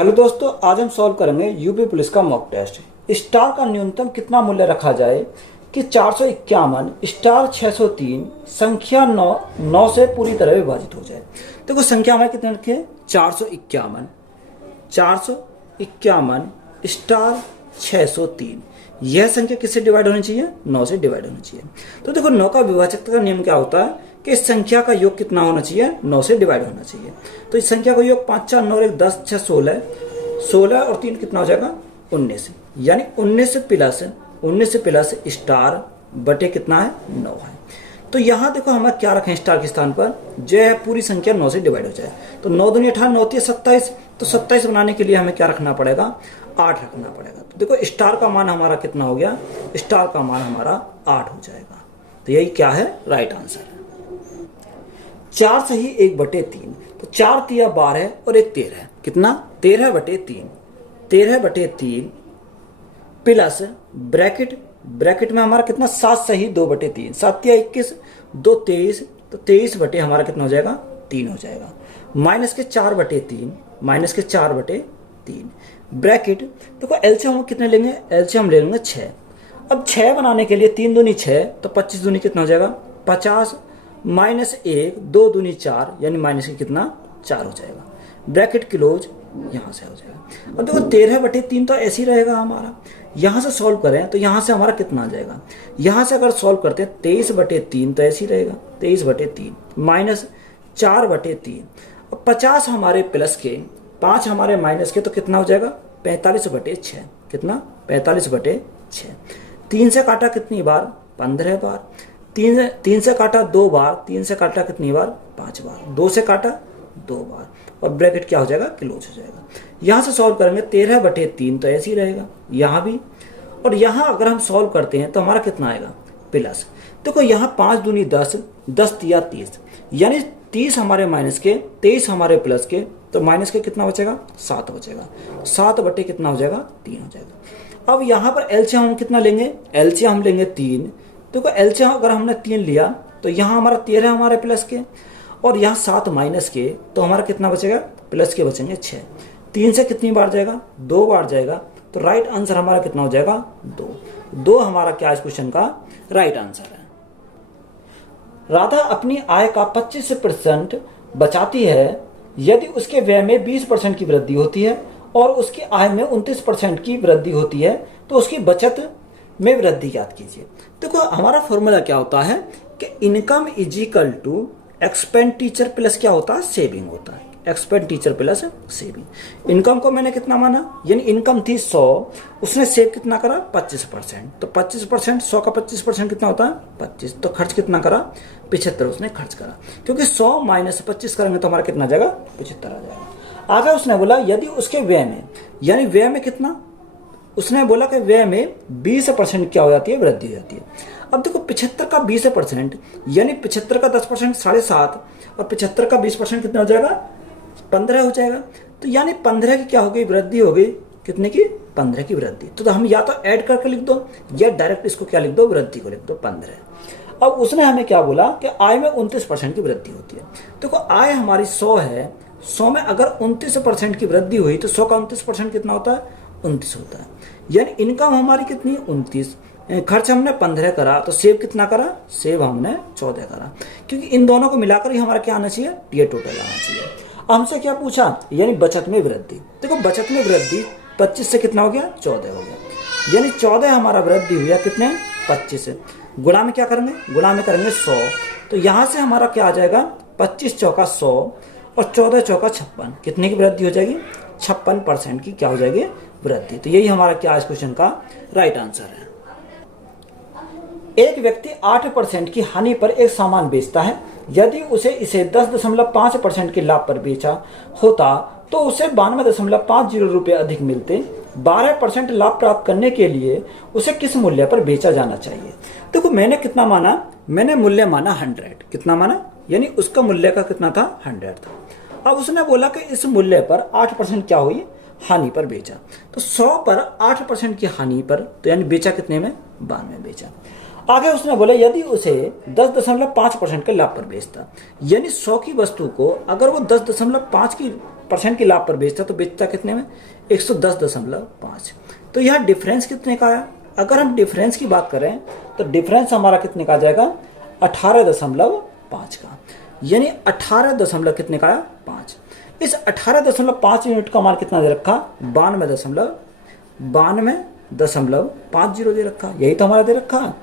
Hello दोस्तों, आज हम सॉल्व करेंगे यूपी पुलिस का मॉक टेस्ट। स्टार का न्यूनतम कितना मूल्य रखा जाए कि 451 स्टार 603 संख्या 9 से पूरी तरह विभाजित हो जाए। देखो संख्या हमारे कितने रखे हैं, 451 स्टार 603। यह संख्या किससे डिवाइड होनी चाहिए, 9 से डिवाइड होनी चाहिए। तो देखो 9 का विभाजकता का नियम क्या होता है कि इस संख्या का योग कितना होना चाहिए, 9 से डिवाइड होना चाहिए। तो इस संख्या का योग 5 4 9 1 10 6 16 और 3 कितना हो जाएगा 19, यानी 19 प्लस स्टार बटे कितना है 9 है। तो यहाँ देखो हमें क्या रखें स्टार के स्थान पर, जो है पूरी संख्या 9 से डिवाइड हो जाए। तो 9 दूनी 18 9 3 27, तो 27 बनाने के लिए हमें क्या रखना पड़ेगा, 8 रखना पड़ेगा। तो देखो स्टार का मान हमारा कितना हो गया, स्टार का मान हमारा 8 हो जाएगा। तो यही क्या है, राइट आंसर है। 4 सही 1/3, तो 4 तिया 12 और 1 13, कितना 13/3 प्लस ब्रैकेट में हमारा कितना 7 सही 2/3, 7 तिया 21 2 23, तो 23 बटे हमारा कितना हो जाएगा 3 हो जाएगा। माइनस के 4/3 ब्रैकेट। देखो एलसीएम हम कितने लेंगे, एलसीएम ले लेंगे 6। अब 6 बनाने के लिए 3 दूनी 6, तो 25 दूनी कितना हो जाएगा 50 माइनस 1 2 दूनी 4, यानी माइनस के कितना 4 हो जाएगा। ब्रैकेट क्लोज, यहाँ से हो जाएगा। अब देखो 13/3 तो ऐसे ही रहेगा हमारा। यहाँ से सॉल्व करें तो यहाँ से हमारा कितना आ जाएगा, यहाँ से अगर सॉल्व करते हैं 23/3 तो ऐसे ही रहेगा 23/3 माइनस 4/3। अब 50 हमारे प्लस के 5 हमारे माइनस के, तो कितना हो जाएगा 45/6, कितना 45/6। 3 से काटा कितनी बार, 15 बार। 3 से काटा 2 बार, 3 से काटा कितनी बार 5 बार, 2 से काटा 2 बार, और ब्रैकेट क्या हो जाएगा क्लोज हो जाएगा। यहाँ से सॉल्व करेंगे 13/3 तो ऐसे ही रहेगा यहाँ भी। और यहाँ अगर हम सॉल्व करते हैं तो हमारा कितना आएगा प्लस। देखो यहाँ 5 दूनी 10 10 तिया 30, यानी 30 हमारे माइनस के 23 हमारे प्लस के, तो माइनस के कितना बचेगा 7 बचेगा। 7 बटे कितना हो जाएगा 3 हो जाएगा। अब यहाँ पर एलसीएम हम कितना लेंगे, एलसीएम हम लेंगे 3। देखो एलसीएम अगर हमने 3 लिया तो यहाँ हमारा 13 हमारे प्लस के, और यहाँ 7 माइनस के, तो हमारा कितना बचेगा प्लस के बचेंगे 6। 3 से कितनी बार जाएगा 2 बार जाएगा, तो राइट आंसर हमारा कितना हो जाएगा 2 हमारा क्या इस क्वेश्चन का राइट आंसर है। राधा अपनी आय का 25% बचाती है यदि उसके व्यय में 20% की वृद्धि होती है और उसकी आय में 29% की वृद्धि होती है, तो उसकी बचत में वृद्धि याद कीजिए। देखो हमारा फॉर्मूला क्या होता है कि income is equal to expenditure plus क्या होता है, सेविंग होता है। Expenditure plus saving. इनकम को मैंने कितना माना, यानी इनकम थी 100, उसने सेव कितना करा 25%, तो 25% 100 का 25% कितना होता है 25, तो खर्च कितना करा 75 उसने खर्च करा, क्योंकि 100 माइनस 25 करेंगे तो हमारा कितना जाएगा 75 आ जाएगा। आगे उसने बोला यदि उसके व्यय में, यानी व्यय में कितना, उसने बोला कि व्यय में 20% क्या हो जाती है, वृद्धि हो जाती है। अब देखो 75 का 20%, यानी 75 का 10% 7.5, और 75 का 20% कितना हो जाएगा 15 हो जाएगा। तो यानी 15 की क्या हो गई वृद्धि हो गई, कितने की 15 की वृद्धि। तो हम या तो ऐड करके लिख दो या डायरेक्ट इसको क्या लिख दो, वृद्धि को लिख दो 15। अब उसने हमें क्या बोला कि आय में 29% की वृद्धि होती है। देखो आय हमारी 100 है, 100 में अगर 29% की वृद्धि हुई तो 100 का 29% कितना होता है 29 होता है। यानी इनकम हमारी कितनी 29, खर्च हमने 15 करा, तो सेव कितना करा, सेव हमने 14 करा, क्योंकि इन दोनों को मिलाकर ही हमारा क्या आना चाहिए, ये टोटल आना चाहिए। हमसे क्या पूछा, यानी बचत में वृद्धि। देखो बचत में वृद्धि 25 से कितना हो गया 14 हो गया, यानी 14 हमारा वृद्धि हुआ कितने 25 से। गुणा में क्या करेंगे, गुणा में करेंगे 100, तो यहाँ से हमारा क्या आ जाएगा 25 चौका 100 और 14 चौका 56, कितने की वृद्धि हो जाएगी 56% की क्या हो जाएगी वृद्धि। तो यही हमारा क्या इस क्वेश्चन का राइट आंसर है। एक व्यक्ति 8% की हानि पर एक सामान बेचता है, यदि उसे इसे 10.5% के लाभ पर बेचा होता तो उसे 92.50 रुपये अधिक मिलते। 12% लाभ प्राप्त करने के लिए उसे किस मूल्य पर बेचा जाना चाहिए। देखो मैंने कितना माना, मैंने मूल्य माना 100, कितना माना, यानी उसका मूल्य का कितना था 100 था। अब उसने बोला कि इस मूल्य पर 8% क्या हुई, हानि पर बेचा, तो 100 पर 8% की हानि पर, तो यानी बेचा कितने में 92 बेचा। आगे उसने बोला यदि उसे 10.5% के लाभ पर बेचता, यानी 100 की वस्तु को अगर वो 10.5 की परसेंट की लाभ पर बेचता तो बेचता कितने में 110.5। तो यह डिफरेंस कितने का आया? अगर हम डिफरेंस की बात करें तो डिफरेंस हमारा कितने का आ जाएगा 18.5 का, यानी 18 दशमलव कितने का आया 5। इस 18.5 यूनिट का मान कितना दे रखा 92.50 दे रखा। यही तो हमारा दे रखा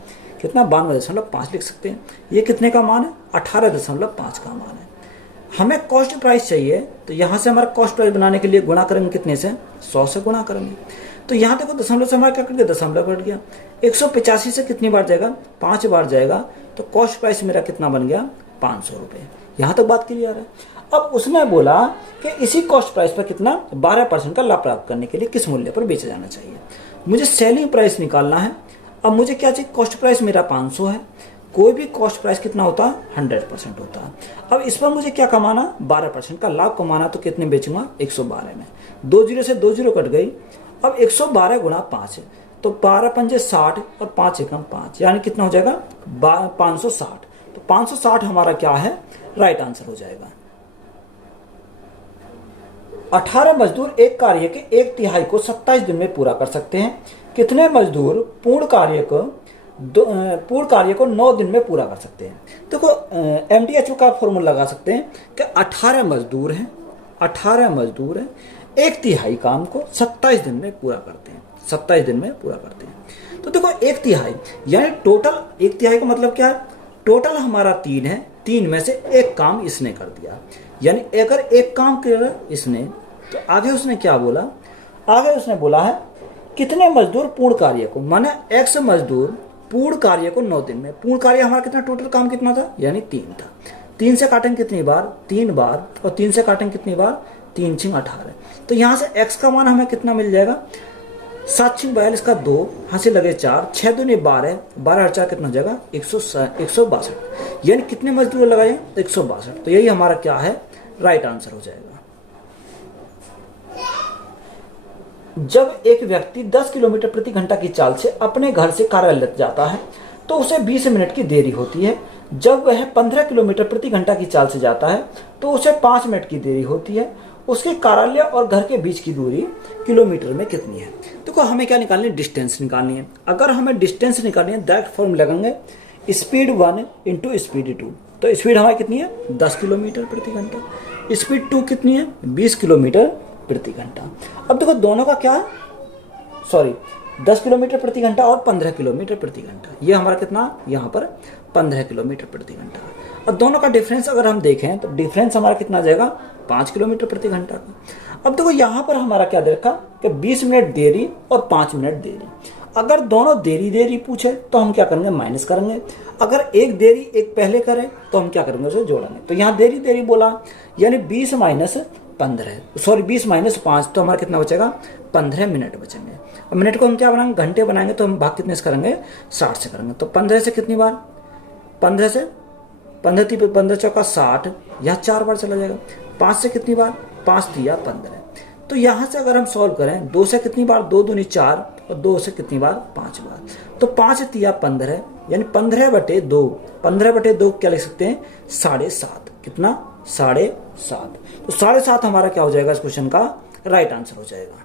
कितना 92.5 लिख सकते हैं। ये कितने का मान है 18.5 का मान है। हमें कॉस्ट प्राइस चाहिए तो यहाँ से हमारा कॉस्ट प्राइस बनाने के लिए गुणा करेंगे कितने से 100 से गुणा करेंगे। तो यहाँ देखो दशमलव से हमारा क्या कट गया दशमलव कट गया। 185 से कितनी बार जाएगा 5 बार जाएगा तो कॉस्ट प्राइस मेरा कितना बन गया 500 रुपये। यहाँ तक बात क्लियर है। अब उसने बोला कि इसी कॉस्ट प्राइस पर कितना 12% का लाभ प्राप्त करने के लिए किस मूल्य पर बेचा जाना चाहिए। मुझे सेलिंग प्राइस निकालना है। अब मुझे क्या चाहिए कॉस्ट प्राइस मेरा 500 है। कोई भी कॉस्ट प्राइस कितना होता है 100% होता है। अब इस पर मुझे क्या कमाना 12% का लाभ कमाना। तो कितने बेचूंगा 112 में। 2 जीरो से 2 जीरो कट गई। अब 112 गुणा 5 तो 12 पंजे 60 और 5 एकम 5 यानी कितना हो जाएगा 560। तो 560 हमारा क्या है राइट आंसर हो जाएगा। 18 मजदूर एक कार्य के 1/3 को 27 दिन में पूरा कर सकते हैं। कितने मजदूर पूर्ण कार्य को 9 दिन में पूरा कर सकते हैं। देखो MDHO का फॉर्मूला लगा सकते हैं कि 18 मजदूर हैं 1/3 काम को 27 दिन में पूरा करते हैं। 27 दिन में पूरा करते हैं। तो देखो 1/3 यानी टोटल 1/3 का मतलब क्या है टोटल हमारा 3 है। 3 में से एक काम इसने कर दिया। यानी अगर एक काम किया इसने तो आगे उसने क्या बोला आगे उसने बोला है कितने मजदूर पूर्ण कार्य को माने X मजदूर पूर्ण कार्य को 9 दिन में। पूर्ण कार्य हमारा कितना टोटल काम कितना था यानी 3 था। 3 से काटेंगे कितनी बार 3 बार और 3 से काटेंगे कितनी बार 3 6 18। तो यहाँ से X का मान हमें कितना मिल जाएगा 7 6 42 का 2 यहाँ से लगे 4 6 दूनी 12 12 4 कितना हो जाएगा 162। यानी कितने मजदूर लगाए 162। तो यही हमारा क्या है राइट आंसर हो जाएगा। जब एक व्यक्ति 10 किलोमीटर प्रति घंटा की चाल से अपने घर से कार्यालय जाता है तो उसे 20 मिनट की देरी होती है। जब वह 15 किलोमीटर प्रति घंटा की चाल से जाता है तो उसे 5 मिनट की देरी होती है। उसके कार्यालय और घर के बीच की दूरी किलोमीटर में कितनी है। देखो हमें क्या निकालनी है डिस्टेंस निकालनी है। अगर हमें डिस्टेंस निकालनी है डायरेक्ट फॉर्म लगाएंगे स्पीड 1 इंटू स्पीड 2। तो स्पीड हमारी कितनी है 10 किलोमीटर प्रति घंटा। स्पीड 2 कितनी है 20 किलोमीटर प्रति घंटा। अब देखो दोनों का क्या 10 किलोमीटर प्रति घंटा और 15 किलोमीटर प्रति घंटा। ये हमारा कितना यहाँ पर 15 किलोमीटर प्रति घंटा। और दोनों का डिफरेंस अगर हम देखें तो डिफरेंस हमारा कितना जाएगा 5 किलोमीटर प्रति घंटा का। अब देखो यहाँ पर हमारा क्या दे रखा कि 20 मिनट देरी और 5 मिनट देरी। अगर दोनों देरी पूछे तो हम क्या करेंगे माइनस करेंगे। अगर एक देरी एक पहले करें तो हम क्या करेंगे उसे जोड़ेंगे। तो यहाँ देरी बोला यानी 20 माइनस 5 तो हमारा कितना बचेगा 15 मिनट बचेंगे। और मिनट को हम क्या बनाएंगे घंटे बनाएंगे तो हम भाग कितने से करेंगे 60 से करेंगे। तो 15 से कितनी बार 15 से 15 चौका 60 यहाँ 4 बार चला जाएगा। 5 से कितनी बार 5 दिया 15। तो यहाँ से अगर हम सॉल्व करें 2 से कितनी बार 2 दूनी 4 और 2 से कितनी बार 5 बार। तो 5 दिया 15 यानी 15/2 15/2 क्या लिख सकते हैं 7.5। कितना 7.5। तो 7.5 हमारा क्या हो जाएगा इस क्वेश्चन का राइट आंसर हो जाएगा।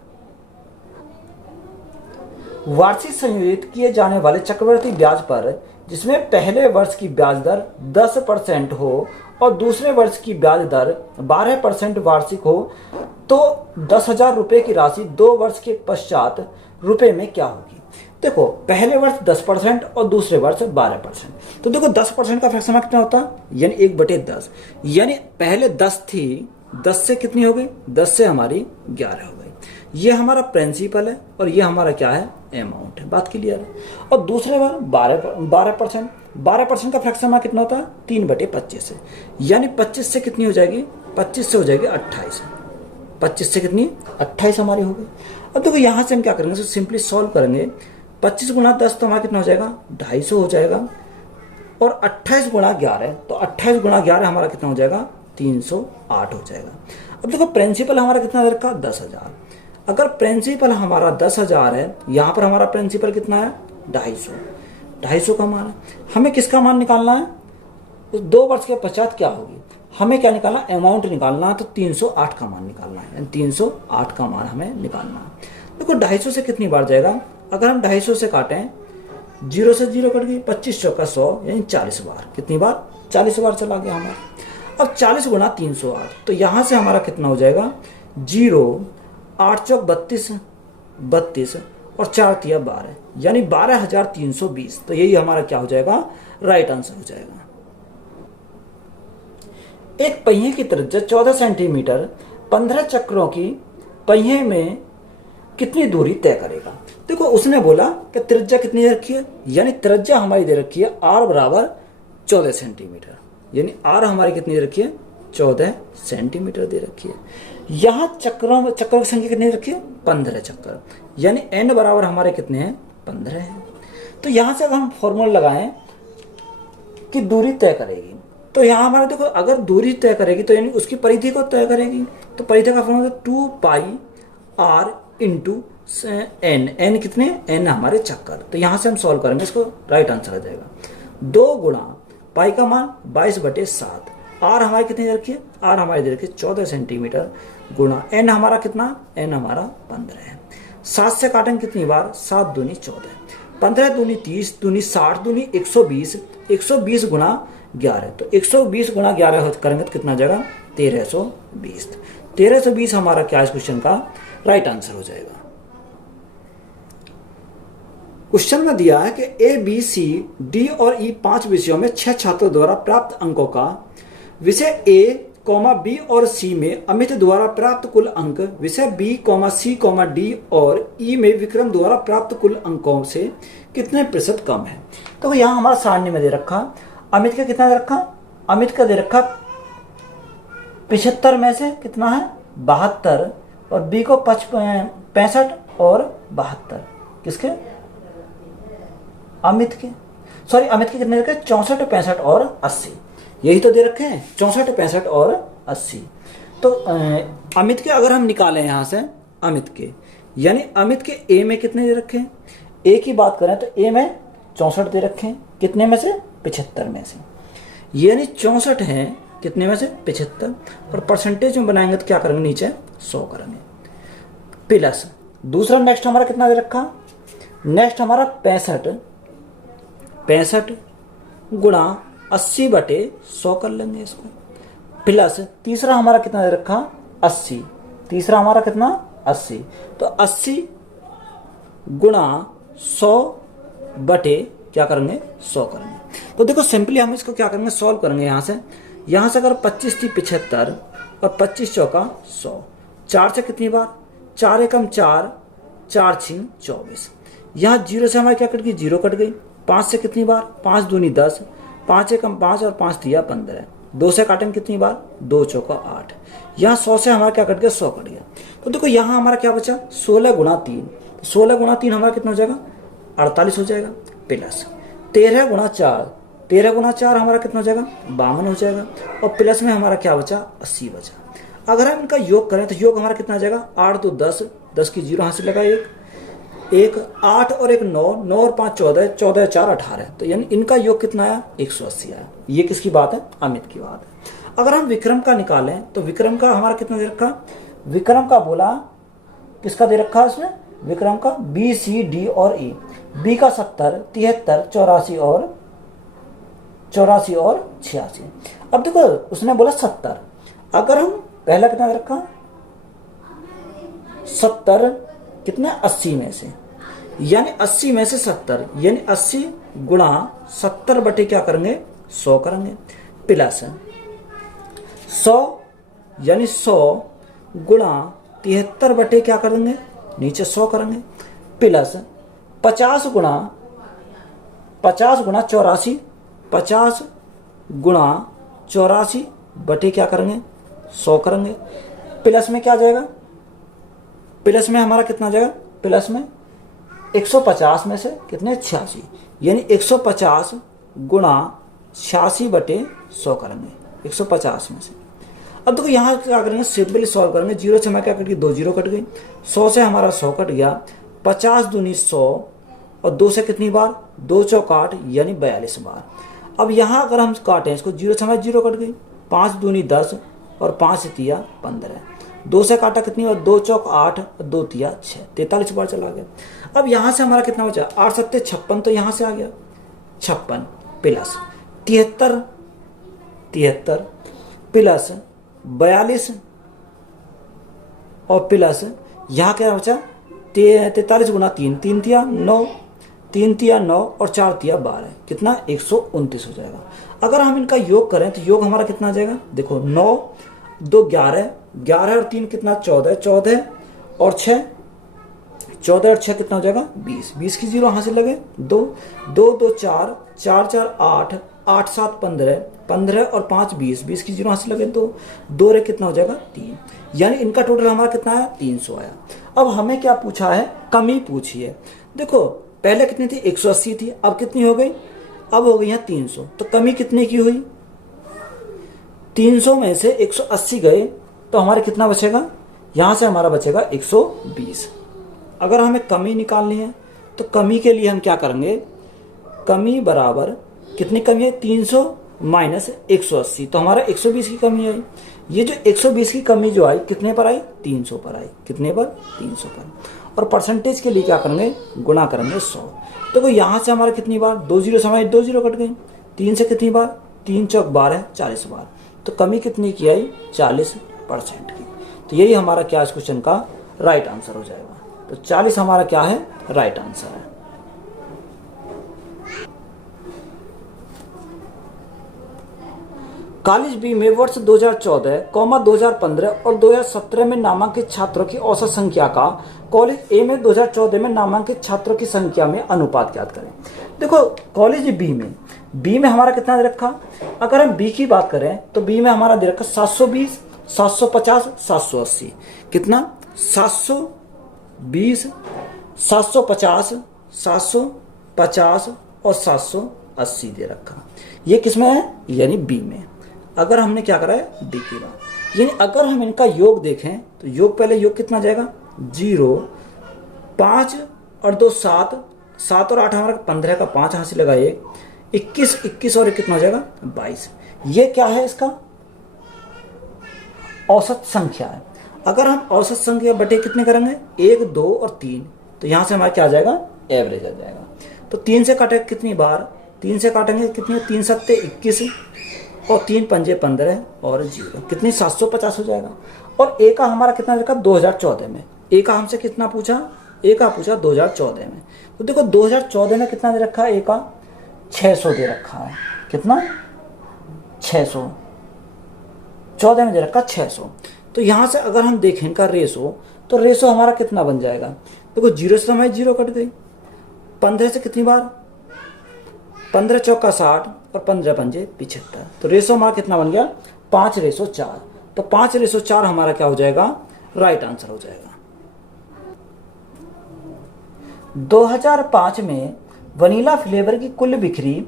वार्षिक संयोजित किए जाने वाले चक्रवृद्धि ब्याज पर जिसमें पहले वर्ष की ब्याज दर 10% हो और दूसरे वर्ष की ब्याज दर 12% वार्षिक हो तो 10,000 रुपये की राशि 2 वर्ष के पश्चात रुपए में क्या होगी। देखो पहले वर्ष 10% और दूसरे वर्ष 12%। तो देखो 10% का फ्रैक्शन कितना होता है यानी 1/10। यानी पहले 10 थी 10 से कितनी हो गई 10 से हमारी 11 हो गई। ये हमारा प्रिंसिपल है और ये हमारा क्या है अमाउंट है। बात क्लियर है। और दूसरे बार 12% का फ्रैक्शन कितना होता है 3/25 से। यानी 25 से कितनी हो जाएगी 25 से हो जाएगी 28। 25 से कितनी 28 हमारी हो गई। अब देखो यहाँ से हम क्या करेंगे सिंपली सॉल्व करेंगे। 25 गुणा 10 तो हमारा कितना हो जाएगा 250 हो जाएगा। और 28 गुणा 11 तो 28 गुणा 11 हमारा कितना हो जाएगा 308 हो जाएगा। अब देखो प्रिंसिपल हमारा कितना रखा 10,000। अगर प्रिंसिपल हमारा 10,000 है यहाँ पर हमारा प्रिंसिपल कितना है 250 का मान है। हमें किसका मान निकालना है 2 वर्ष के पश्चात क्या होगी। हमें क्या निकालना, अमाउंट निकालना है, तो 308 का मान निकालना है, यानी 308 का मान हमें निकालना है। देखो 250 से कितनी बार जाएगा, अगर हम 250 से काटें, 0 से 0 कट गई, 25 चौका 100 यानी 40 बार, कितनी बार, 40 बार चला गया हमारा। अब 40 गुणा 308, तो यहाँ से हमारा कितना हो जाएगा, 0, 8 चौक 32, 32 और 4 तिया 12, यानी 12,320। तो यही हमारा क्या हो जाएगा, राइट आंसर हो जाएगा। एक पहिए की त्रिज्या 14 सेंटीमीटर 15 चक्रों की पहिए में कितनी दूरी तय करेगा। देखो उसने बोला कि त्रिज्या कितनी दे रखी है, यानी त्रिज्या हमारी दे रखी है r बराबर 14 सेंटीमीटर, यानी r हमारी कितनी दे रखी है, 14 सेंटीमीटर दे रखी है। यहाँ चक्रों की संख्या कितनी दे रखी है, 15 चक्कर, यानी n बराबर हमारे कितने हैं, 15 है। तो यहाँ से अगर हम फॉर्मूला लगाएं कि दूरी तय करेगी, तो यहाँ हमारा देखो अगर दूरी तय करेगी तो यानी उसकी परिधि को तय करेगी, तो परिधि का फॉर्मूला 2 पाई r इंटू n, n कितने, n हमारे चक्कर। तो यहाँ से हम सॉल्व करेंगे, इसको राइट आंसर आ जाएगा 2 गुणा पाई का मान 22/7, r हमारी कितनी दे रखी है, r हमारी दे रखी है 14 सेंटीमीटर, गुणा n हमारा कितना, n हमारा 15 है। 7 से काटेंगे कितनी बार, 7 दूनी 14, 15 दूनी 30, दूनी 60, दूनी 120, 120 गुणा 11, तो 120 गुणा 11 करेंगे तो कितना जाएगा, 1320। 1320 हमारा क्या इस क्वेश्चन का राइट आंसर हो जाएगा। क्वेश्चन में दिया है कि ए बी सी डी और ई 5 विषयों में 6 छात्रों द्वारा प्राप्त अंकों का विषय ए, बी और सी में अमित द्वारा प्राप्त कुल अंक विषय बी, सी, डी और ई में विक्रम द्वारा प्राप्त कुल अंकों से कितने प्रतिशत कम है। तो यहाँ हमारा सारणी में दे रखा, अमित का कितना दे रखा, अमित का दे रखा 75 में से कितना है, 72, और बी को 65 और 72, किसके, अमित के, सॉरी अमित के कितने रखे, 64, 65 और 80, यही तो दे रखे हैं 64, 65 और 80। तो अमित के अगर हम निकालें यहाँ से अमित के, यानी अमित के ए में कितने दे रखे हैं, ए की बात करें तो ए में 64 दे रखे हैं, कितने में से, 75 में से, यानी 64 है कितने में से, 75, और परसेंटेज में बनाएंगे तो क्या करेंगे, नीचे 100 करेंगे, प्लस दूसरा नेक्स्ट हमारा कितना दे रखा, नेक्स्ट हमारा 65 गुणा 80/100 कर लेंगे इसको, प्लस तीसरा हमारा कितना दे रखा, 80, तीसरा हमारा कितना, 80, तो 80 गुणा 100 क्या करेंगे, 100 करेंगे। तो देखो सिंपली हम इसको क्या करेंगे, सॉल्व करेंगे। यहाँ से अगर 25 थी 75 और 25 चौका 100, 4 से कितनी बार, 4 एकम 4, 4 6 24, यहाँ 0 से हमारी क्या कट गई, 0 कट गई, 5 से कितनी बार, 5 दूनी 10, 5 एकम 5 और 5 दिया 15, 2 से काटेंगे कितनी बार, 2 चौका 8, यहाँ 100 से हमारा क्या कट गया, 100 कट गया। तो देखो यहाँ हमारा क्या बचा, 16 गुणा 3, 16 गुणा 3 हमारा कितना हो जाएगा, 48 हो जाएगा, प्लस 13 गुणा 4, 13 गुणा 4 हमारा कितना हो जाएगा, 52 हो जाएगा, और प्लस में हमारा क्या बचा, 80 बचा। अगर हम इनका योग करें तो योग हमारा कितना आ जाएगा, 8 तो 10, 10 की 0 हाथ से लगा, एक 8 और एक 9, 9 और 5 14, 14 4 18, तो यानी इनका योग कितना आया, 180 आया। ये किसकी बात है, अमित की बात है। अगर हम विक्रम का निकालें तो विक्रम का हमारा कितना दे रखा, विक्रम का बोला किसका दे रखा है उसने, विक्रम का बी सी डी और ई, बी का 70, 73, 84 और 86। अब देखो उसने बोला 70, अगर हम पहला कितना दे रखा, 70 कितना, 80 में से, यानी 80 में से 70, यानी 80 गुणा 70 क्या करेंगे, 100 करेंगे, प्लस 100 यानी 100 गुणा 73 क्या करेंगे, नीचे 100 करेंगे, प्लस 50 गुणा 84, 50 गुणा 84 क्या करेंगे, 100 करेंगे, प्लस में क्या जाएगा, प्लस में हमारा कितना जाएगा, प्लस में 150 में से कितने, 86, यानी 150 गुणा 86/100 करेंगे, 150 में से। अब देखो यहाँ क्या करेंगे, सिंपली सॉल्व करेंगे, 0 से हमारा क्या कट गई, 2 0 कट गई, 100 से हमारा 100 कट गया, 50 दूनी 100 और 2 से कितनी बार, 2 चौक 8 यानी 42 बार। अब यहाँ अगर हम काटें इसको, 0 से हमारा 0 कट गई, 5 दूनी 10 और 5 तिया 15। 2 से काटा कितनी बार, 2 चौक 8 और 2 तिया 6, 43 बार चला गया। अब यहाँ से हमारा कितना बचा, 8 सत्ते 56, तो यहाँ से आ गया 56 प्लस 73 प्लस 42 और प्लस यहाँ क्या बचा 43 गुना 3, 3 तिया 9, 3 तिया 9 और 4 तिया 12, कितना 129 हो जाएगा। अगर हम इनका योग करें तो योग हमारा कितना आ जाएगा, देखो 9 2 11, 11 और 3 कितना 14, 14 और 6, 14 और 6 कितना हो जाएगा 20, 20 की जीरो यहाँ से लगे 2, 2 2 4, 4 4 8, 8 7 15, 15 और 5 20, 20 की जीरो यहाँ से लगे 2, 2 रे कितना हो जाएगा 3, यानी इनका टोटल हमारा कितना आया 300 आया। अब हमें क्या पूछा है, कमी पूछी है। देखो पहले कितनी थी 180 थी, अब कितनी हो गई, अब हो गई है 300, तो कमी कितने की हुई, 300 में से 180 गए तो हमारे कितना बचेगा, यहाँ से हमारा बचेगा 120। अगर हमें कमी निकालनी है तो कमी के लिए हम क्या करेंगे, कमी बराबर कितनी कमी है 300 माइनस 180, तो हमारा 120 की कमी आई। ये जो 120 की कमी जो आई कितने पर आई, 300 पर आई, कितने पर 300 पर। और परसेंटेज के लिए क्या करेंगे, गुणा करेंगे 100। तो यहाँ से हमारा कितनी बार 2 जीरो समाई, 2 जीरो कट गई, 3 से कितनी बार, 3 चौक 12, 40 बार, तो कमी कितनी की आई 40% की। तो यही हमारा क्या इस क्वेश्चन का राइट आंसर हो जाएगा। तो 40 हमारा क्या है, राइट आंसर है। कॉलेज बी में वर्ष 2014, 2015 और 2017 में नामांकित छात्रों की औसत संख्या का कॉलेज ए में 2014 में नामांकित छात्रों की संख्या में अनुपात ज्ञात करें। देखो कॉलेज बी में हमारा कितना दे रखा, अगर हम बी की बात करें तो बी में हमारा दे रखा 720, 750, 780, कितना 720, 750, 750 और 780 दे रखा। ये किसमें है, यानी बी में। अगर हमने क्या करा है, डी की बात, यानी अगर हम इनका योग देखें तो योग पहले योग कितना जाएगा 0, 5 और 2 7, 7 और 8 हमारा 15 का 5 यहाँ से लगा 1, 21, 21 और 1 कितना हो जाएगा 22। ये क्या है, इसका औसत संख्या है। अगर हम औसत संख्या बटे कितने करेंगे 1, 2 और 3, तो यहाँ से हमारा क्या आ जाएगा, एवरेज आ जाएगा। तो 3 से काटेंगे कितनी बार, 3 से काटेंगे कितनी, 3 सत्ते 21 और 3 पंजे 15 और 0, कितनी 750 हो जाएगा। और ए का हमारा कितना रखा 2014 में, ए का हमसे कितना पूछा, ए का पूछा 2014 में। तो देखो 2014 में कितना दे रखा है, ए का 600 दे रखा है, कितना 600, 14 में दे रखा 600। तो यहाँ से अगर हम देखें इनका रेशो, तो रेशो हमारा कितना बन जाएगा, देखो 0 से हमारी 0 कट गई, 15 से कितनी बार, 15 चौका 60 और 15 पंजे 75, तो रेशो हमारा कितना बन गया 5:4। तो 5:4 हमारा क्या हो जाएगा, राइट आंसर हो जाएगा। 2005 में वनीला फ्लेवर की कुल बिक्री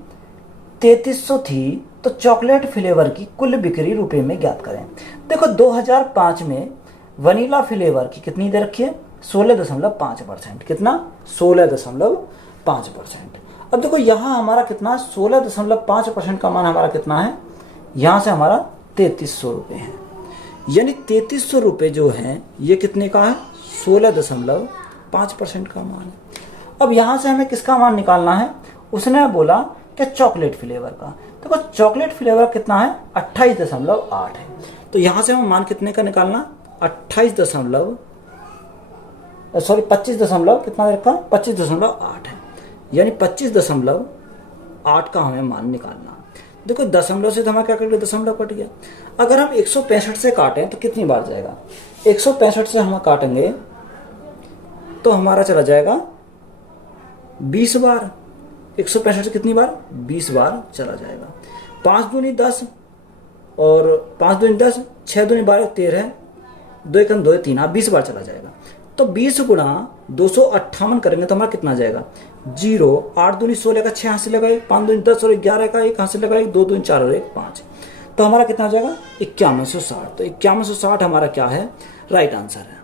3300 थी, तो चॉकलेट फ्लेवर की कुल बिक्री रुपए में ज्ञात करें। देखो 2005 में वनीला फ्लेवर की कितनी दे रखी है 16.5%, कितना 16.5%। अब देखो यहाँ हमारा कितना 16.5% का मान हमारा कितना है, यहाँ से हमारा 3300 रुपये है, यानी 3300 रुपये जो है ये कितने का है 16.5% का मान है। अब यहाँ से हमें किसका मान निकालना है, उसने बोला कि चॉकलेट फ्लेवर का। देखो चॉकलेट फ्लेवर कितना है 28.8 है, तो यहाँ से हमें मान कितने का निकालना 25 कितना रखा 25.8 है, यानी 25.8 का हमें मान निकालना। देखो दशमलव से तो हमारा क्या कट गया, दशमलव कट गया। अगर हम 165 से काटें तो कितनी बार जाएगा, 165 से हम काटेंगे तो हमारा चला जाएगा 20 बार, 165 से कितनी बार 20 बार चला जाएगा। 5 दूनी 10 और 5 दूनी 10, 6 दूनी 12, 13, 2 1 2 3, 20 बार चला जाएगा। तो 20 गुणा 258 करेंगे तो हमारा कितना आ जाएगा 0, 8 दूनी 16 का 6 यहाँ से लगाए, 5 दूनी 10 और 11 का 1 यहाँ से लगाए, 2 दूनी 4 और 1 5, तो हमारा कितना आ जाएगा 5160। तो 5160 हमारा क्या है, राइट आंसर है।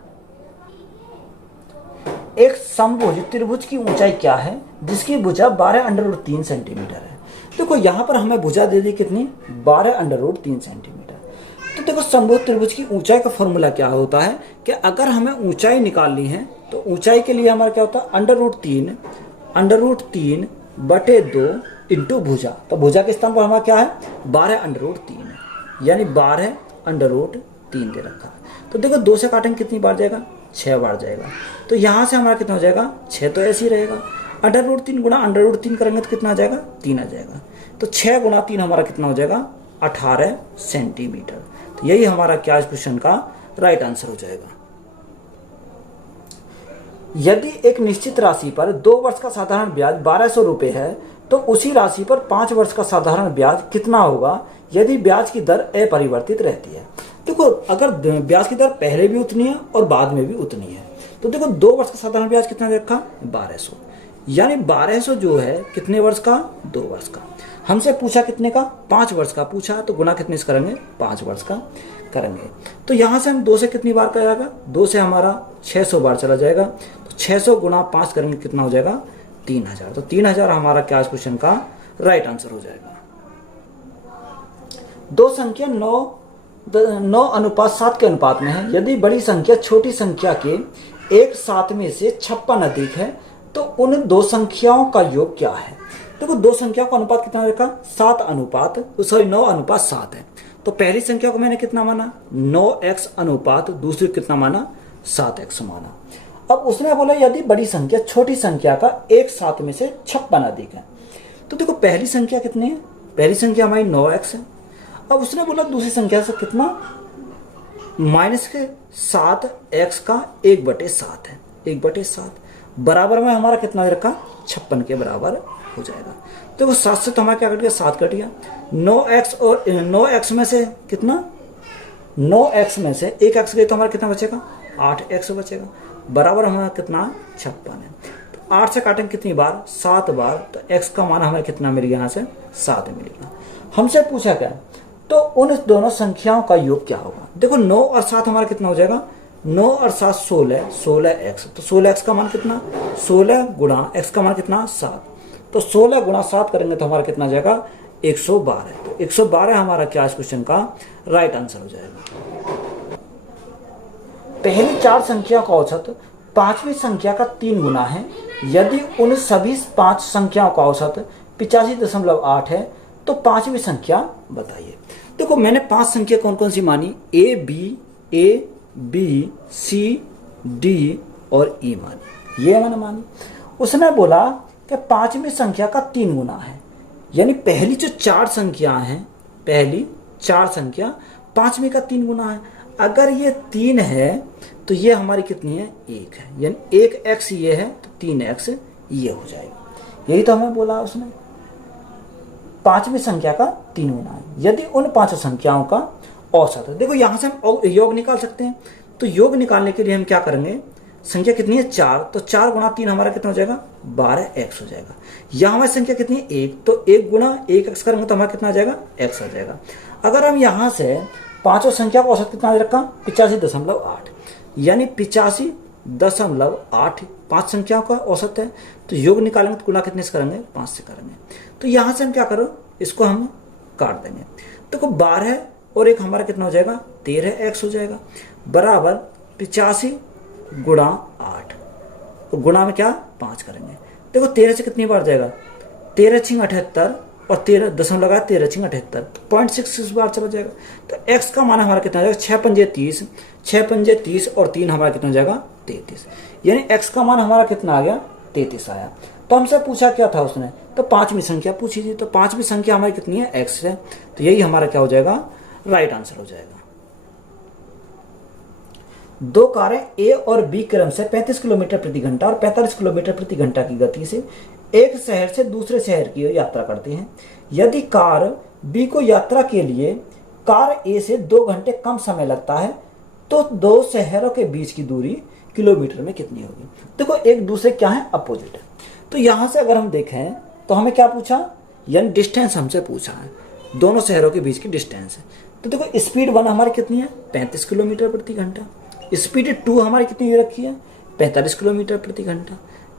एक समभुज त्रिभुज की ऊंचाई क्या है जिसकी भुजा 12√3 सेंटीमीटर है। देखो यहाँ पर हमें भुजा दे दी कितनी 12√3 सेंटीमीटर। तो देखो समबाहु त्रिभुज की ऊंचाई का फॉर्मूला क्या होता है कि अगर हमें ऊंचाई निकालनी है तो ऊंचाई के लिए हमारा क्या होता है, अंडर रूट तीन बटे 2 इंटू भुजा। तो भुजा के स्थान पर हमारा क्या है, 12 अंडर रूट 3 है, यानी 12 अंडर रूट 3 दे रखा है। तो देखो 2 से काटेंगे कितनी बार जाएगा, 6 बार जाएगा। तो यहाँ से हमारा कितना हो जाएगा, 6 तो ऐसे ही रहेगा। अंडर रूट 3 गुणा अंडर रूट 3 करेंगे तो कितना आ जाएगा, 3 आ जाएगा। तो 6 गुणा 3 हमारा कितना हो जाएगा, 18 सेंटीमीटर। तो यही हमारा क्या इस क्वेश्चन का राइट आंसर हो जाएगा। यदि एक निश्चित राशि पर 2 वर्ष का साधारण ब्याज 1200 रुपये है तो उसी राशि पर 5 वर्ष का साधारण ब्याज कितना होगा यदि ब्याज की दर अपरिवर्तित रहती है। देखो अगर ब्याज की दर पहले भी उतनी है और बाद में भी उतनी है, तो देखो 2 वर्ष का साधारण ब्याज कितना रखा, 1200, यानी 1200 जो है कितने वर्ष का, 2 वर्ष का। हमसे पूछा कितने का, 5 वर्ष का पूछा, तो गुना कितने से करेंगे, 5 वर्ष का करेंगे। तो यहाँ से हम 2 से कितनी बार का जाएगा, 2 से हमारा 600 बार चला जाएगा। तो 600 गुना 5 करेंगे कितना हो जाएगा, 3000। तो 3000 हमारा क्या इस क्वेश्चन का राइट आंसर हो जाएगा। दो संख्या 9:7 के अनुपात में है। यदि बड़ी संख्या छोटी संख्या के 1/7 में से 56 अधिक है तो उन दो संख्याओं का योग क्या है। देखो दो संख्याओं का अनुपात कितना रखा, 9:7 है। तो पहली संख्या को मैंने कितना माना, 9x अनुपात, दूसरी कितना माना, 7x माना। अब उसने बोला यदि बड़ी संख्या छोटी संख्या का 1/7 में से 56 अधिक है। तो देखो पहली संख्या कितनी है, पहली संख्या हमारी 9x है। अब उसने बोला दूसरी संख्या से कितना, -7x का 1/7 है, 1/7 बराबर में हमारा कितना रखा, 56 के बराबर हो जाएगा। देखो 7 से तो हमारा क्या कट गया, 7 कट गया। 9x और 9x में से कितना, 9x में से 1x गई तो हमारा कितना बचेगा, 8x बचेगा, बराबर हमारा कितना, 56 है। तो 8 से काटेंगे कितनी बार, 7 बार। तो x का मान हमें कितना मिल गया, यहाँ से 7 मिलेगा। हमसे पूछा क्या, तो उन दोनों संख्याओं का योग क्या होगा। देखो 9 और 7 हमारा कितना हो जाएगा, 9 और 7 16x। तो 16x का मान कितना, 16 गुणा x का मान कितना, 7। तो 16 गुणा 7 करेंगे तो हमारा कितना जाएगा, 112। तो 112 हमारा क्या इस क्वेश्चन का राइट आंसर हो जाएगा। पहली 4 संख्या का औसत 5वीं संख्या का 3 गुना है। यदि उन सभी 5 संख्याओं का औसत 85.8 है तो 5वीं संख्या बताइए। देखो मैंने 5 संख्या कौन कौन सी मानी, A B C D और E मानी, ये मैंने मानी। उसने बोला कि 5वीं संख्या का 3 गुना है, यानी पहली जो 4 संख्या हैं, पहली 4 संख्या 5वीं का 3 गुना है। अगर ये 3 है तो ये हमारी कितनी है, 1 है, यानी 1x ये है तो 3x ये हो जाएगा। यही तो हमें बोला उसने, 5वीं संख्या का 3 गुना है यदि उन 5 संख्याओं का औसत है। देखो यहां से हम योग निकाल सकते हैं। तो योग निकालने के लिए हम क्या करेंगे, संख्या कितनी है, 4, तो 4 गुणा 3 हमारा कितना हो जाएगा, 12x हो जाएगा। यहाँ हमारी संख्या कितनी है, 1, तो 1 गुणा 1x करेंगे तो हमारा कितना आ जाएगा, x आ जाएगा। अगर हम यहाँ से 5 संख्या का औसत कितना रखा, 85.8, यानी 85.8 5 संख्याओं का औसत है। तो योग निकालेंगे तो गुणा कितने से करेंगे, 5 से करेंगे। तो यहाँ से हम क्या करो, इसको हम काट देंगे। तो 12 और 1 हमारा कितना हो जाएगा, 13x हो जाएगा, बराबर 85 गुणा 8, तो गुणा में क्या 5 करेंगे। देखो 13 से कितनी बार जाएगा, 13 छिंग 78 और 13 दशमलव लगा 13 छिंग 78, तो 0.66 बार चला जाएगा। तो x का मान हमारा कितना जाएगा, 6 पंजे 30, 6 पंजे 30 और 3 हमारा कितना हो जाएगा, 33, यानी x का मान हमारा कितना आ गया, 33 आया। तो हमसे पूछा क्या था उसने, तो 5वीं संख्या पूछी थी। तो 5वीं संख्या हमारी कितनी है, x है। तो यही हमारा क्या हो जाएगा, राइट आंसर हो जाएगा। 2 कारें A और B क्रम से 35 किलोमीटर प्रति घंटा और 45 किलोमीटर प्रति घंटा की गति से एक शहर से दूसरे शहर की यात्रा करती हैं। यदि कार B को यात्रा के लिए कार A से 2 घंटे कम समय लगता है तो 2 शहरों के बीच की दूरी किलोमीटर में कितनी होगी। देखो एक दूसरे क्या है, अपोजिट है। तो यहां से अगर हम देखें तो हमें क्या पूछा, यानी डिस्टेंस हमसे पूछा है, दोनों शहरों के बीच की डिस्टेंस है। तो देखो स्पीड 1 हमारी कितनी है, 35 किलोमीटर प्रति घंटा, स्पीड 2 हमारी कितनी रखी है, 45 किलोमीटर प्रति घंटा।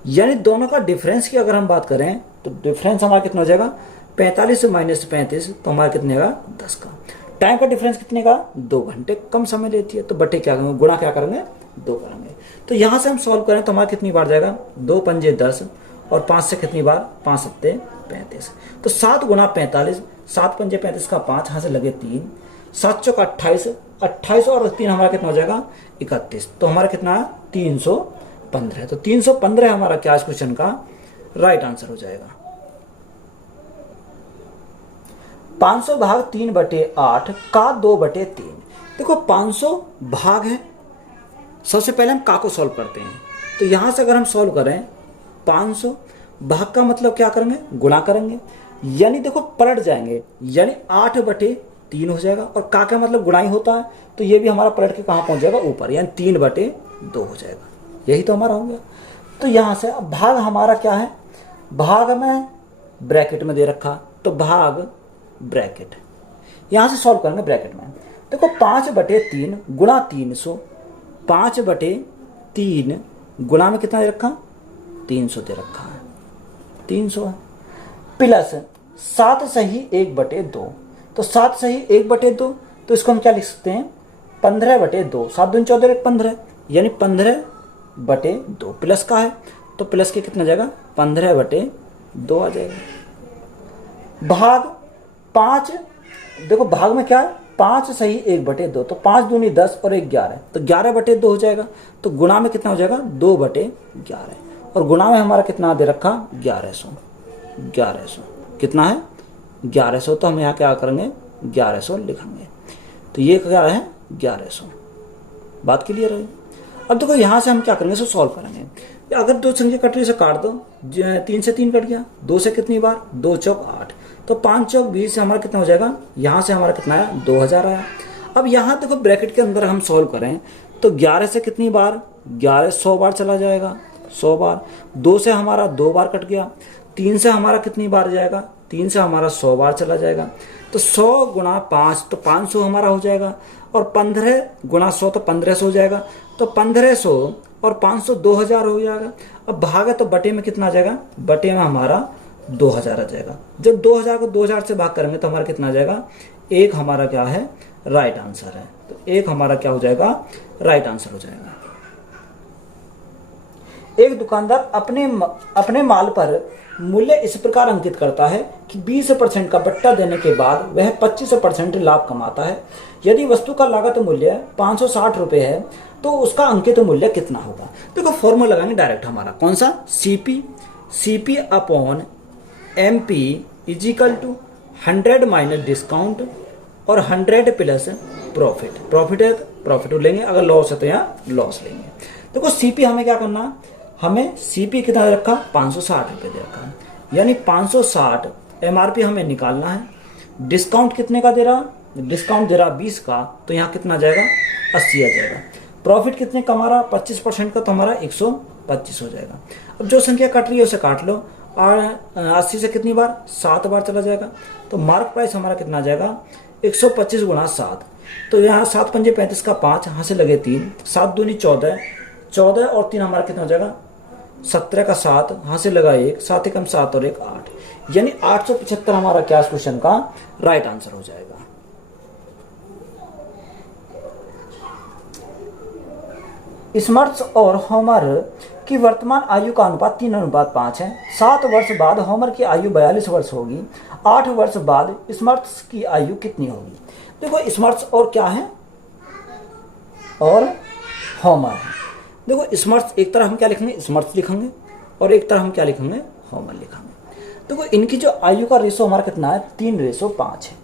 यानी दोनों का डिफरेंस की अगर हम बात करें तो डिफरेंस हमारा कितना हो जाएगा, 45 से -35 तो हमारा कितने होगा, 10 का। टाइम का डिफरेंस कितने का, 2 घंटे कम समय लेती है, तो बटे क्या करेंगे, गुणा क्या करेंगे, 2 करेंगे। तो यहाँ से हम सॉल्व करें तो हमारा कितनी बार जाएगा, 2 पंजे 10 और 5 से कितनी बार, 5 सत्ते 35। तो 7 गुणा 45, 7 पंजे 35 का 5, यहाँ से लगे 3, 7 चौक 28, 28 और 3 हमारा कितना हो जाएगा, 31। तो हमारा कितना है, 315। तो 315 हमारा क्या इस क्वेश्चन का राइट आंसर हो जाएगा। 500 भाग 3/8 का 2/3। देखो 500 भाग है, सबसे पहले हम का को सॉल्व करते हैं। तो यहां से अगर हम सॉल्व करें 500 भाग का मतलब क्या करेंगे, गुणा करेंगे, यानी देखो पलट जाएंगे, यानी 8/3 हो जाएगा। और का मतलब गुणा ही होता है, तो ये भी हमारा पलट के कहां पहुंच जाएगा, ऊपर, यानी 3/2 हो जाएगा। यही तो हमारा हो गया। तो यहां से अब भाग हमारा क्या है, भाग में ब्रैकेट में दे रखा, तो भाग ब्रैकेट, यहां से सॉल्व करेंगे ब्रैकेट में। देखो 5/3 गुणा 300, 5/3 गुणा में कितना दे रखा, 300 दे रखा है, 300 है, प्लस 7 सही 1/2। तो 7 सही 1/2, तो इसको हम क्या लिख सकते हैं, 15/2। 7 दूनी 14, 15, यानी 15/2 प्लस का है, तो प्लस के कितना जाएगा, 15/2 आ जाएगा। भाग 5, देखो भाग में क्या है, 5 सही 1/2, तो 5 दूनी 10 और 1 11, तो 11/2 हो जाएगा। तो गुणा में कितना हो जाएगा, 2/11, और गुणा में हमारा कितना दे रखा, 1100 कितना है, 1100। तो हम यहाँ क्या करेंगे, 1100 लिखेंगे। तो ये क्या है, 1100। बात क्लियर है। अब देखो यहाँ से हम क्या करेंगे, इसको सॉल्व करेंगे। अगर 2 संख्या कट रही से काट दो, 3 से 3 कट गया, 2 से कितनी बार, 2 चौक 8, तो 5 चौक 20 से हमारा कितना हो जाएगा, यहाँ से हमारा कितना आया, 2000 आया। अब यहाँ देखो ब्रैकेट के अंदर हम सॉल्व करें तो 11 से कितनी बार, 11 100 बार चला जाएगा, 100 बार। 2 से हमारा 2 बार कट गया, 3 से हमारा कितनी बार जाएगा, 3 से हमारा 100 बार चला जाएगा। तो 100 गुणा 5 तो 500 हमारा हो जाएगा, और 15 गुणा 100 तो 1500 हो जाएगा। तो 1500 और 500 2000 हो जाएगा। अब भागा तो बटे में कितना आ जाएगा, बटे में हमारा 2000 आ जाएगा। जब 2000 को 2000 से भाग करेंगे तो हमारा कितना आ जाएगा, 1 हमारा क्या है, राइट आंसर है। तो 1 हमारा क्या हो जाएगा, राइट आंसर हो जाएगा। एक दुकानदार अपने माल पर मूल्य इस प्रकार अंकित करता है कि 20% का बट्टा देने के बाद वह 25% लाभ कमाता है। यदि वस्तु का लागत मूल्य 560 रुपए है तो उसका अंकित मूल्य कितना होगा। देखो फॉर्मूला लगाएंगे डायरेक्ट, हमारा कौन सा, CP upon MP is equal to 100 minus discount और 100 प्लस प्रॉफिट। प्रॉफिट है प्रॉफिट लेंगे, अगर लॉस है तो यहाँ लॉस लेंगे। देखो CP हमें क्या करना, हमें CP कितना दे रखा, 560 रुपये दे रखा है, यानी 560 MRP हमें निकालना है। डिस्काउंट कितने का दे रहा, डिस्काउंट दे रहा 20 का, तो यहाँ कितना जाएगा, 80 आ जाएगा। प्रॉफिट कितने का हमारा, 25% का, तो हमारा 125 हो जाएगा। अब जो संख्या कट रही है उसे काट लो, और 80 से कितनी बार, 7 बार चला जाएगा। तो मार्क प्राइस हमारा कितना आ जाएगा, 125 गुणा 7। तो यहाँ 7 पंजे 35 का 5, यहाँ से लगे 3, 7 दूनी 14, 14 और 3 हमारा कितना हो जाएगा, 17 का 7, यहाँ से लगा 1, 7 एकम 7 और 1 8, यानी 875 हमारा क्या इस क्वेश्चन का राइट आंसर हो जाएगा। स्मर्ट्स और होमर की वर्तमान आयु का अनुपात 3:5 है। 7 वर्ष बाद होमर की आयु 42 वर्ष होगी। 8 वर्ष बाद स्मर्ट्स की आयु कितनी होगी। देखो स्मर्ट्स और क्या है, और होमर है। देखो स्मर्ट्स एक तरह हम क्या लिखेंगे, स्मर्ट्स लिखेंगे, और एक तरह हम क्या लिखेंगे, होमर लिखेंगे। देखो इनकी जो आयु का रेशो हमारा कितना है, 3:5 है,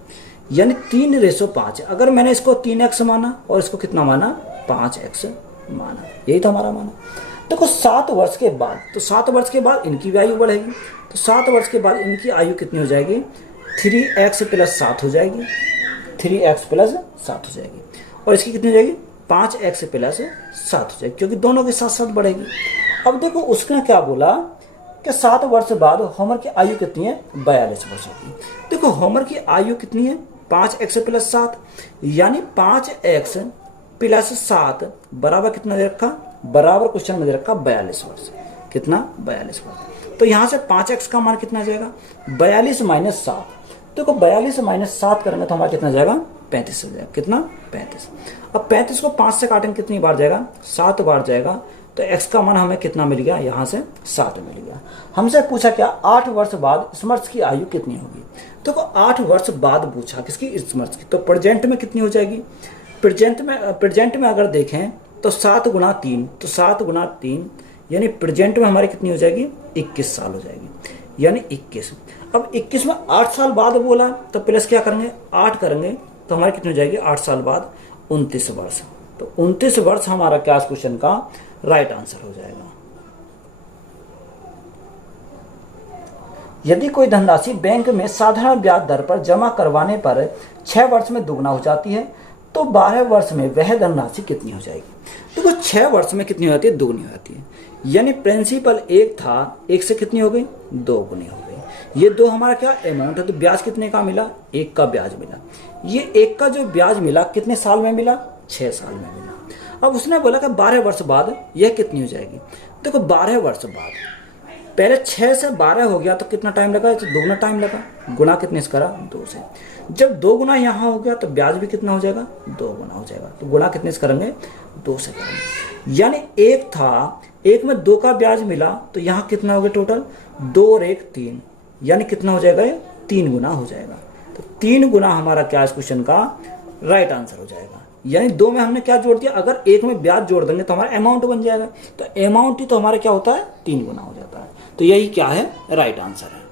यानी 3:5 है। अगर मैंने इसको 3x माना और इसको कितना माना, 5x माना, यही तो हमारा माना। देखो 7 वर्ष के बाद, तो 7 वर्ष के बाद इनकी भी आयु बढ़ेगी। तो 7 वर्ष के बाद इनकी आयु कितनी हो जाएगी, 3x + 7 हो जाएगी, 3x + 7 हो जाएगी। और इसकी कितनी हो जाएगी, 5x + 7 हो जाएगी, क्योंकि दोनों के साथ साथ बढ़ेगी। अब देखो उसने क्या बोला कि 7 वर्ष बाद होमर की आयु कितनी है, 42 वर्ष होगी। देखो होमर की आयु कितनी है, 5x + 7, यानी 5x + 7 बराबर कितना दे रखा, बराबर क्वेश्चन में दे रखा 42 वर्ष। कितना, 42 वर्ष। तो यहाँ से 5x का मान कितना जाएगा, 42 - 7। देखो 42 - 7 करेंगे तो हमारा कितना जाएगा, 35 हो जाएगा। कितना? 35। अब 35 को 5 से काटेंगे कितनी बार जाएगा? 7 बार जाएगा। तो x का मान हमें कितना मिल गया? यहाँ से 7 मिल गया। हमसे पूछा क्या? 8 वर्ष बाद स्मर्श की आयु कितनी होगी? तो 8 वर्ष बाद पूछा किसकी? स्मर्श की। तो प्रेजेंट में कितनी हो जाएगी? प्रेजेंट में अगर देखें तो 7 गुणा 3, तो 7 गुणा 3 यानी प्रेजेंट में हमारी कितनी हो जाएगी? 21 साल हो जाएगी, यानी 21। अब 21 में 8 साल बाद बोला तो प्लस क्या करेंगे? 8 करेंगे तो हमारी कितनी हो जाएगी? 8 साल बाद 29 वर्ष। तो 29 वर्ष हमारा क्या क्वेश्चन का राइट आंसर हो जाएगा। यदि कोई धनराशि बैंक में साधारण ब्याज दर पर जमा करवाने पर 6 वर्ष में दुगना हो जाती है तो 12 वर्ष में वह धनराशि कितनी हो जाएगी? देखो 6 वर्ष में कितनी हो जाती है? दुगनी हो जाती है। यानी प्रिंसिपल 1 था, 1 से कितनी हो गई? 2 गुनी हो गई। ये 2 हमारा क्या अमाउंट है? तो ब्याज कितने का मिला? 1 का ब्याज मिला। ये 1 का जो ब्याज मिला कितने साल में मिला? 6 साल में मिला। अब उसने बोला कि 12 वर्ष बाद यह कितनी हो जाएगी? देखो 12 वर्ष बाद पहले 6 से 12 हो गया तो कितना टाइम लगा? तो दुगना टाइम लगा। गुना कितने से करा? 2 से। जब 2 गुना यहाँ हो गया तो ब्याज भी कितना हो जाएगा? 2 गुना हो जाएगा। तो गुना कितने से करेंगे? 2 से करेंगे। यानी 1 था, 1 में 2 का ब्याज मिला तो यहाँ कितना हो गया टोटल? 2 और 1 3, यानी कितना हो जाएगा? 3 गुना हो जाएगा। तो 3 गुना हमारा क्या इस क्वेश्चन का राइट आंसर हो जाएगा। यानी 2 में हमने क्या जोड़ दिया? अगर 1 में ब्याज जोड़ देंगे तो हमारा अमाउंट बन जाएगा। तो अमाउंट ही तो हमारा क्या होता है? 3 गुना हो जाता है। तो यही क्या है? राइट आंसर है।